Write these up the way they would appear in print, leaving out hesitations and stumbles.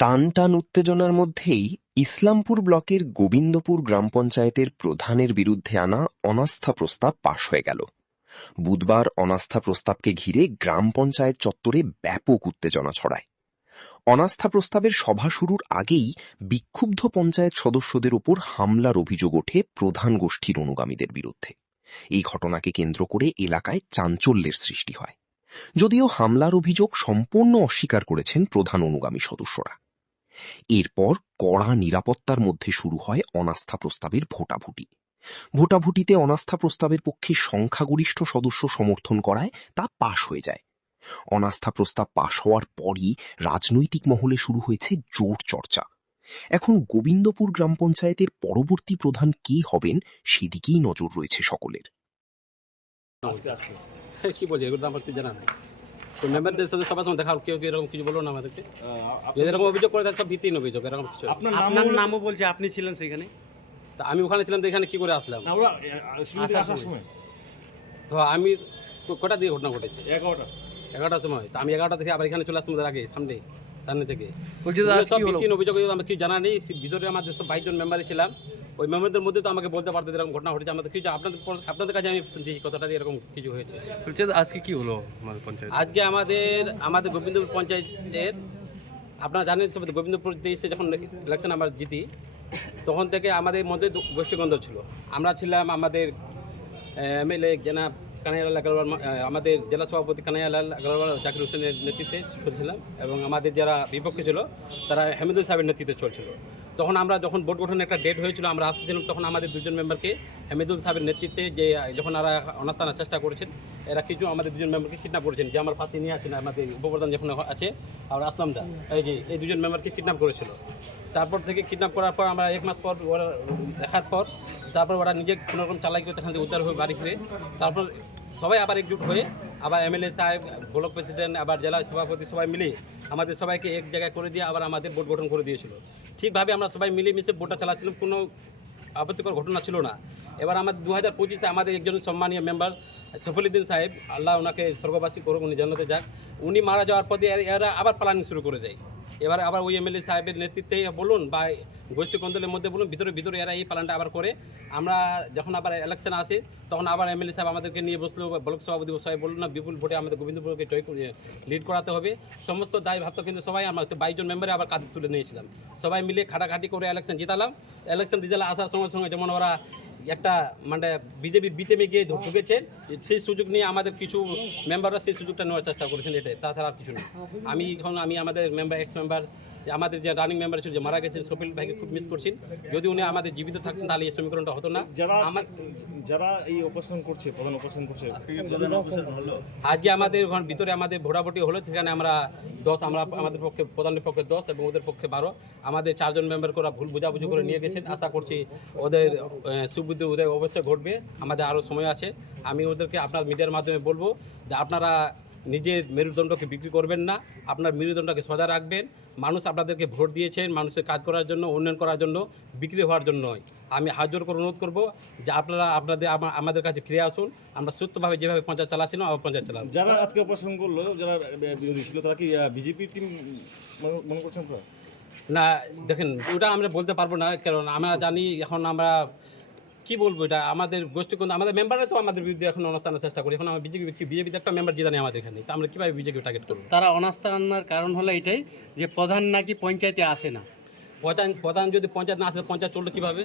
টান টান উত্তেজনার মধ্যেই ইসলামপুর ব্লকের গোবিন্দপুর গ্রাম পঞ্চায়েতের প্রধানের বিরুদ্ধে আনা অনাস্থা প্রস্তাব পাশ হয়ে গেল। বুধবার অনাস্থা প্রস্তাবকে ঘিরে গ্রাম পঞ্চায়েত চত্বরে ব্যাপক উত্তেজনা ছড়ায়। অনাস্থা প্রস্তাবের সভা শুরুর আগেই বিক্ষুব্ধ পঞ্চায়েত সদস্যদের ওপর হামলার অভিযোগ ওঠে প্রধান গোষ্ঠীর অনুগামীদের বিরুদ্ধে। এই ঘটনাকে কেন্দ্র করে এলাকায় চাঞ্চল্যের সৃষ্টি হয়, যদিও হামলার অভিযোগ সম্পূর্ণ অস্বীকার করেছেন প্রধান অনুগামী সদস্যরা। এরপর কড়া নিরাপত্তার মধ্যে শুরু হয় অনাস্থা প্রস্তাবের ভোটাভুটিতে অনাস্থা প্রস্তাবের পক্ষে সংখ্যাগরিষ্ঠ সদস্য সমর্থন করায় তা পাশ হয়ে যায়। অনাস্থা প্রস্তাব পাশ হওয়ার পরই রাজনৈতিক মহলে শুরু হয়েছে জোর চর্চা। এখন গোবিন্দপুর গ্রাম পঞ্চায়েতের পরবর্তী প্রধান কে হবেন সেদিকেই নজর রয়েছে সকলের। কি বলছি এগুলো আমার কিছু জানা নাই। তো মেম্বারদের সাথে সবার সঙ্গে দেখা কেউ এরকম কিছু বললো না আমাদেরকে, এরকম অভিযোগ করে সব ভিত্তিহীন অভিযোগ। এরকম কিছু আপনার নামও বলছে, আপনি ছিলেন সেখানে। তা আমি ওখানে ছিলাম, তো এখানে কি করে আসলাম? তো আমি কটা দিয়ে ঘটনা ঘটেছে? 11টার সময়। তো আমি 11টা থেকে আবার এখানে চলে আসলাম, ওদের আগে সামনে থেকে সব ভিত্তিহীন অভিযোগ। আমার কিছু জানা নেই। ভিতরে আমাদের সব 22 জন মেম্বারই ছিলাম। ওই মেম্বারদের মধ্যে তো আমাকে বলতে পারতো এরকম ঘটনা ঘটেছে। আমাদের কিছু আপনাদের কাছে আমি শুনছি কথাটা এরকম কিছু হয়েছে। আজকে কি হলো আমাদের পঞ্চায়েত? আজকে আমাদের গোবিন্দপুর পঞ্চায়েতের, আপনারা জানেন সব, গোবিন্দপুর দেশে যখন ইলেকশন আমরা জিতি, তখন থেকে আমাদের মধ্যে গোষ্ঠীদ্বন্দ্ব ছিল। আমরা ছিলাম আমাদের এমএলএ জনাব কানাইয়ালাল আগরওয়াল, আমাদের জেলা সভাপতি কানাইয়ালাল আগরওয়াল জাকির হোসেনের নেতৃত্বে চলছিলাম, এবং আমাদের যারা বিপক্ষে ছিল তারা হামিদুল সাহেবের নেতৃত্বে চলছিল। তখন আমরা যখন ভোট গঠনের একটা ডেট হয়েছিল, আমরা আসছিলাম, তখন আমাদের দুজন মেম্বারকে হামিদুল সাহেবের নেতৃত্বে, যে যখন এরা অনাস্থানের চেষ্টা করেছেন, এরা কিছু আমাদের দুজন মেম্বারকে কিডন্যাপ করেছেন। যে আমার পাশে নিয়ে আছেন আমাদের উপপ্রধান যখন আছে আর আসলাম দা, এই দুজন মেম্বারকে কিডন্যাপ করেছিল। তারপর থেকে কিডন্যাপ করার পর আমরা 1 মাস পর ওরা দেখার পর তারপর ওরা নিজে কোনোরকম চালাই করে সেখান থেকে উদ্ধার হয়ে বাড়ি ফিরে, তারপর সবাই আবার একজুট হয়ে আবার এমএলএ সাহেব, ব্লক প্রেসিডেন্ট, আবার জেলা সভাপতি সবাই মিলে আমাদের সবাইকে এক জায়গায় করে দিয়ে আবার আমাদের ভোট গঠন করে দিয়েছিল। ঠিকভাবে আমরা সবাই মিলেমিশে ভোটটা চালাচ্ছিলাম, কোনো আপত্তিকর ঘটনা ছিল না। এবার আমাদের 2025-এ আমাদের একজন সম্মানীয় মেম্বার সফিউদ্দিন সাহেব, আল্লাহ ওনাকে স্বর্গবাসী করুক, উনি জান্নাতে যাক, উনি মারা যাওয়ার পর এরা আবার প্ল্যানিং শুরু করে দেয়। এবার আবার ওই এমএলএ সাহেবের নেতৃত্বে বলুন বা গোষ্ঠী কন্দলের মধ্যে বলুন, ভিতরে এরা এই প্ল্যানটা আবার করে। আমরা যখন আবার ইলেকশন আসে, তখন আবার এমএলএ সাহেব আমাদেরকে নিয়ে বসলো, ব্লক সভাপতি সাহেব বলুন না, বিপুল ভোটে আমাদের গোবিন্দপুরকে লিড করাতে হবে, সমস্ত দায় ভাবতো। কিন্তু সবাই আমরা 22 জন মেম্বারে আবার কাঁধে তুলে নিয়েছিলাম, সবাই মিলে খাটাখাটি করে ইলেকশন জিতালাম। ইলেকশন রেজাল্ট আসার সঙ্গে যেমন ওরা একটা মানে বিজেপি গিয়ে ঢুকেছে, সেই সুযোগ নিয়ে আমাদের কিছু মেম্বাররা সেই সুযোগটা নেওয়ার চেষ্টা করেছেন, এটাই, তাছাড়া আর কিছু নেই। আমি আমাদের এক্স মেম্বার, আমাদের যে রানিং মেম্বার ছিল যে মারা গেছেন সফিল ভাইকে খুব মিস করছি। যদি উনি আমাদের জীবিত থাকতেন তাহলে এই সমীকরণটা হতো না। যারা এই অপারেশন করছে, প্রধান অপারেশন করছে, আজকে আমাদের ভিতরে আমাদের ভোটাভুটি হলো, সেখানে আমরা 10, আমরা আমাদের পক্ষে প্রধানের পক্ষে 10 এবং ওদের পক্ষে 12, আমাদের 4 জন মেম্বার করে ভুল বোঝাবুঝি করে নিয়ে গেছেন। আশা করছি ওদের সুবুদ্ধি উদয় অবশ্যই ঘটবে, আমাদের আরও সময় আছে। আমি ওদেরকে আপনার মিডিয়ার মাধ্যমে বলবো যে আপনারা নিজের মেরুদণ্ডকে বিক্রি করবেন না, আপনার মেরুদণ্ডকে সজা রাখবেন। মানুষ আপনাদেরকে ভোট দিয়েছেন মানুষের কাজ করার জন্য, উন্নয়ন করার জন্য, বিক্রি হওয়ার জন্য নয়। আমি হাত জোর করে অনুরোধ করবো যে আপনারা আমাদের কাছে ফিরে আসুন। আমরা সুস্থভাবে যেভাবে পঞ্চায়েত চালাচ্ছিলাম আবার পঞ্চায়েত চালাম। যারা আজকে অপারেশন করলো, যারা বিরোধী ছিল, তারা কি বিজেপি টিম মনে করছেন? তো না, দেখেন ওটা আমরা বলতে পারবো না, কারণ আমরা জানি এখন আমরা কি বলবো, এটা আমাদের গোষ্ঠী কোন আমাদের মেম্বাররা তো আমাদের বিরুদ্ধে এখন অনাস্থা আনার চেষ্টা করি। এখন আমরা বিজেপিতে একটা মেম্বার জিতা নেই আমাদের এখানে, তো আমরা কীভাবে বিজেপি টার্গেট করবো? তারা অনাস্থা আনার কারণ হলো এটাই যে প্রধান নাকি পঞ্চায়েতে আসে না। প্রধান যদি পঞ্চায়েত না আসে, পঞ্চায়েত চললো কীভাবে?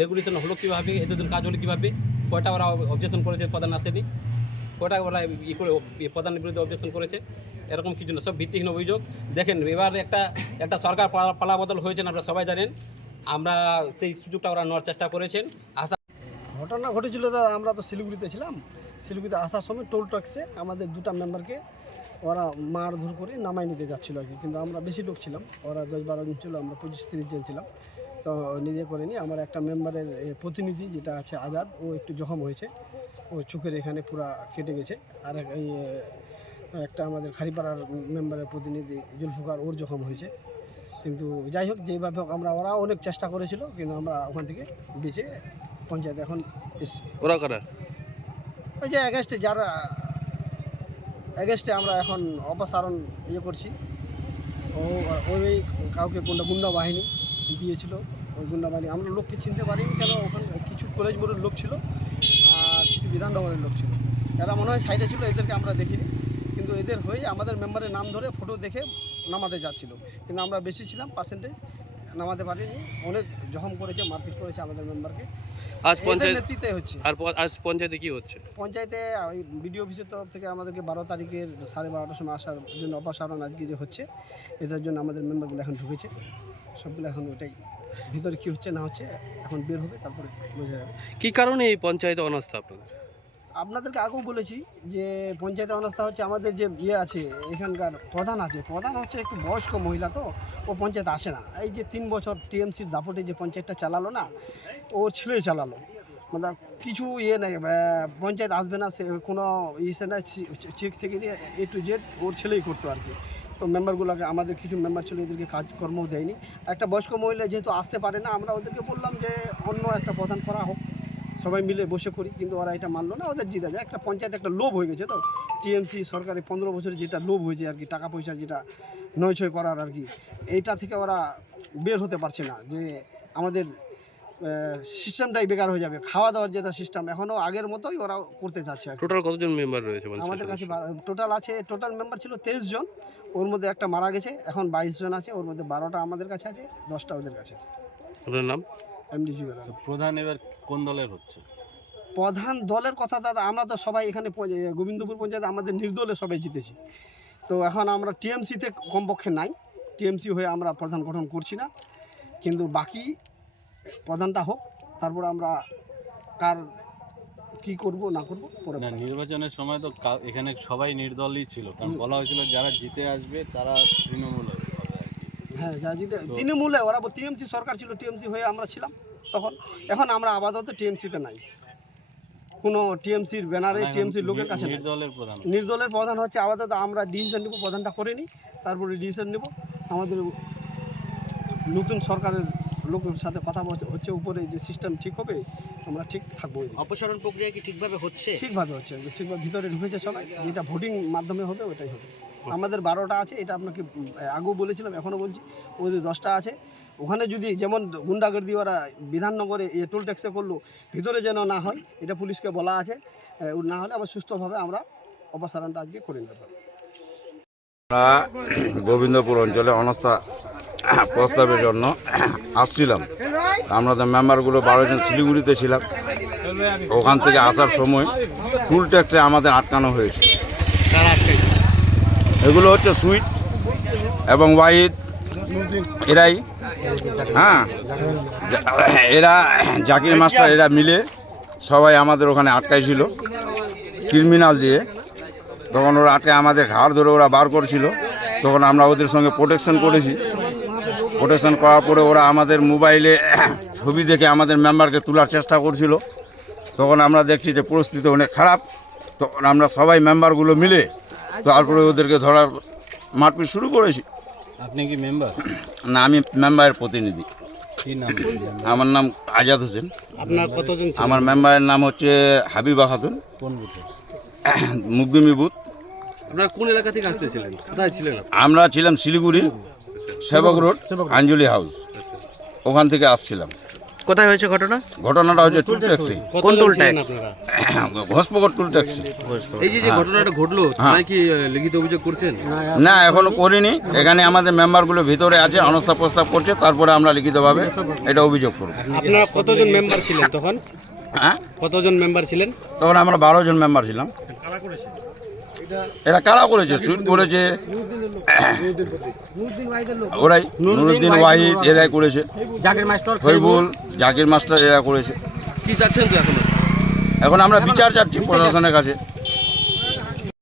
রেগুলেশন হলো কীভাবে? এতদিন কাজ হলো কীভাবে? কয়টা ওরা অবজেকশন করেছে প্রধান আসেনি? কয়টা ওরা করে প্রধানের বিরুদ্ধে অবজেকশন করেছে? এরকম কিছু না, সব ভিত্তিহীন অভিযোগ। দেখেন এবার একটা সরকার পালাবদল হয়েছেন, আপনারা সবাই জানেন। আমরা সেই সুযোগটা ওরা নেওয়ার চেষ্টা করেছেন। ঘটনা ঘটেছিল, আমরা তো শিলিগুড়িতে ছিলাম। শিলিগুড়িতে আসার সময় টোল ট্যাক্সে আমাদের 2টা মেম্বারকে ওরা মারধর করে নামাই নিতে যাচ্ছিলো আর কি। কিন্তু আমরা বেশি লোক ছিলাম, ওরা 10-12 জন ছিল, আমরা 25-30 জন ছিলাম। তো নিজে করে নিয়ে আমার একটা মেম্বারের প্রতিনিধি যেটা আছে আজাদ, ও একটু জখম হয়েছে, ও চোখের এখানে পুরা কেটে গেছে। আর একটা আমাদের খারিপাড়ার মেম্বারের প্রতিনিধি জুলফুকার, ওর জখম হয়েছে। কিন্তু যাই হোক, যেইভাবে হোক ওরা অনেক চেষ্টা করেছিল, কিন্তু আমরা ওখান থেকে বেঁচে পঞ্চায়েত এখন এসছি। ওরা কারা? ওই যে অ্যাগেস্টে আমরা এখন অপসারণ করছি, ওই কাউকে গুন্ডা বাহিনী দিয়েছিল। ওই গুন্ডা বাহিনী আমরা লোককে চিনতে পারিনি, কেন ওখানে কিছু কলেজ মোড়ের লোক ছিল আর কিছু বিধাননগরের লোক ছিল। এরা মনে হয় সাইডে ছিল, এদেরকে আমরা দেখিনি। কিন্তু এদের হয়ে আমাদের মেম্বারের নাম ধরে ফটো দেখে নামাতে যাচ্ছিল, কিন্তু আমরা বেশি ছিলাম, পার্সেন্টেজ নামাতে পারিনি। অনেক জখম করেছে, মারপিট করেছে আমাদের মেম্বারকে। আজ পঞ্চায়েত নেতৃত্বে হচ্ছে। আজ পঞ্চায়েতে কি হচ্ছে? পঞ্চায়েতে ওই বিডিও অফিসের তরফ থেকে আমাদেরকে 12 তারিখের 12:30টার সময় আসার জন্য অপসারণ আজকে যে হচ্ছে, এটার জন্য আমাদের মেম্বারগুলো এখন ঢুকেছে। সবগুলো এখন ওটাই ভিতরে কী হচ্ছে না হচ্ছে এখন বের হবে, তারপরে বোঝা যাবে। কি কারণে এই পঞ্চায়েতে অনাস্থা আপনাদের? আপনাদেরকে আগেও বলেছি যে পঞ্চায়েতে অনাস্থা হচ্ছে, আমাদের যে আছে এখানকার প্রধান আছে, প্রধান হচ্ছে একটু বয়স্ক মহিলা, তো ও পঞ্চায়েত আসে না। এই যে 3 বছর টিএমসির দাপটে যে পঞ্চায়েতটা চালালো না, ওর ছেলেই চালালো। মানে কিছু নেই, পঞ্চায়েত আসবে না, সে কোনো ইসে না, চেক থেকে নিয়ে A to Z ওর ছেলেই করতো আর কি। তো মেম্বারগুলোকে, আমাদের কিছু মেম্বার ছিল, এদেরকে কাজকর্মও দেয়নি। একটা বয়স্ক মহিলা যেহেতু আসতে পারে না, আমরা ওদেরকে বললাম যে অন্য একটা প্রধান করা হোক, সবাই মিলে বসে করি, কিন্তু ওরা এটা মানলো না। ওদের জিতা যায়, একটা পঞ্চায়েত একটা লোভ হয়ে গেছে। তো টিএমসি সরকারে 15 বছরে যেটা লোভ হয়েছে আর কি, টাকা পয়সার যেটা নয়ছয় করার আর কি, এইটা থেকে ওরা বের হতে পারছে না। যে আমাদের সিস্টেমটাই বেকার হয়ে যাবে, খাওয়া দাওয়ার যেটা সিস্টেম এখনও আগের মতোই ওরা করতে চাচ্ছে আর কি। টোটাল কতজন মেম্বার রয়েছে আমাদের কাছে টোটাল আছে, টোটাল মেম্বার ছিল 23 জন, ওর মধ্যে একটা মারা গেছে, এখন 22 জন আছে, ওর মধ্যে 12টা আমাদের কাছে আছে, 10টা ওদের কাছে আছে। আপনার নাম? এমডি জুবেল আলী। প্রধান এবার কোন দলের হচ্ছে? প্রধান দলের কথা দাদা, আমরা তো সবাই এখানে গোবিন্দপুর পঞ্চায়েত আমাদের নির্দলে সবাই জিতেছি। তো এখন আমরা টিএমসিতে কমপক্ষে নাই, টিএমসি হয়ে আমরা প্রধান গঠন করছি না, কিন্তু বাকি প্রধানটা হোক, তারপর আমরা কার কি করব না করব পরে। না, নির্বাচনের সময় তো এখানে সবাই নির্দলই ছিল, কারণ বলা হয়েছিল যারা জিতে আসবে তারা তৃণমূল হবে। হ্যাঁ, যা জিতে তৃণমূলে, ওরা টিএমসি সরকার ছিল, টিএমসি হয়ে আমরা ছিলাম তখন। এখন আমরা আপাতত টিএমসিতে নাই, কোনো টিএমসির ব্যানারে টিএমসির লোকের কাছে নাই। নির্দলের প্রধান নির্দলের প্রধান হচ্ছে আপাতত, আমরা ডিসিশন নেব, প্রধানটা করে নিই, তারপরে ডিসিশন নেব। আমাদের নতুন সরকারের লোকের সাথে কথা হচ্ছে, উপরে যে সিস্টেম ঠিক হবে, আমরা ঠিক থাকবো। অপসারণ প্রক্রিয়া কি ঠিকভাবে হচ্ছে? ঠিকভাবে হচ্ছে, ঠিকভাবে ভিতরে ঢুকেছে সবাই, যেটা ভোটিং মাধ্যমে হবে ওটাই হবে। আমাদের 12টা আছে, এটা আপনাকে আগেও বলেছিলাম, এখনও বলছি, ওদের 10টা আছে। ওখানে যদি যেমন গুন্ডাগর্দি ওরা বিধাননগরে টোল ট্যাক্সে করলো, ভিতরে যেন না হয়, এটা পুলিশকে বলা আছে। না হলে আবার সুস্থভাবে আমরা অপসারণটা আজকে করে নিতে পারবো। গোবিন্দপুর অঞ্চলে অনাস্থা প্রস্তাবের জন্য আসছিলাম। আমাদের মেম্বারগুলো 12 জন শিলিগুড়িতে ছিলাম। ওখান থেকে আসার সময় টুল ট্যাক্সে আমাদের আটকানো হয়েছে। এগুলো হচ্ছে সুইট এবং ওয়াহিদ, এরাই, হ্যাঁ, এরা জাকির মাস্টার, এরা মিলে সবাই আমাদের ওখানে আটকাইছিল ক্রিমিনাল দিয়ে। তখন ওরা আটকে আমাদের ঘাড় ধরে ওরা বার করেছিল, তখন আমরা ওদের সঙ্গে প্রোটেকশন করেছি। প্রোটেকশন করার পরে ওরা আমাদের মোবাইলে ছবি দেখে আমাদের মেম্বারকে তোলার চেষ্টা করছিল। তখন আমরা দেখছি যে পরিস্থিতি অনেক খারাপ, তখন আমরা সবাই মেম্বারগুলো মিলে তারপরে ওদেরকে ধরার মারপিট শুরু করেছি। আপনি কি মেম্বার? না, আমি মেম্বারের প্রতিনিধি। কি নাম? আমার নাম আজাদ হোসেন। আপনার কতজন? আমার মেম্বারের নাম হচ্ছে হাবিবা খাতুন, কোন বুথে? মুকদিমি বুথ। আপনারা কোন এলাকা থেকে আসতেছিলেন? কোথায় ছিলেন? আমরা ছিলাম শিলিগুড়ি, সেবক রোড, আঞ্জলি হাউস, ওখান থেকে আসছিলাম। কোথায় হয়েছে ঘটনা? ঘটনাটা হচ্ছে টুল ট্যাক্সি, কোন টুল ট্যাক্স? ঘোষপকর টুল ট্যাক্সি। এই যে ঘটনাটা ঘটলো, তাই কি লিখিত অভিযোগ করছেন? না, এখনো করিনি। এখানে আমাদের মেম্বারগুলো ভিতরে আছে, অনাস্থা প্রস্তাব করছে, তারপরে আমরা লিখিতভাবে এটা অভিযোগ করব। আপনারা কতজন মেম্বার ছিলেন তখন? হ্যাঁ, কতজন মেম্বার ছিলেন তখন আমরা 12 জন মেম্বার ছিলাম। এরা কারা করেছে? সুইট করেছে ওরাই, নুরুদ্দিন ওয়াহিদ এরাই করেছে, জাকির মাস্টার, ফৈবুল, জাকির মাস্টার এরা করেছে। কি চাচ্ছেন তো এখন? এখন আমরা বিচার চাচ্ছি প্রশাসনের কাছে।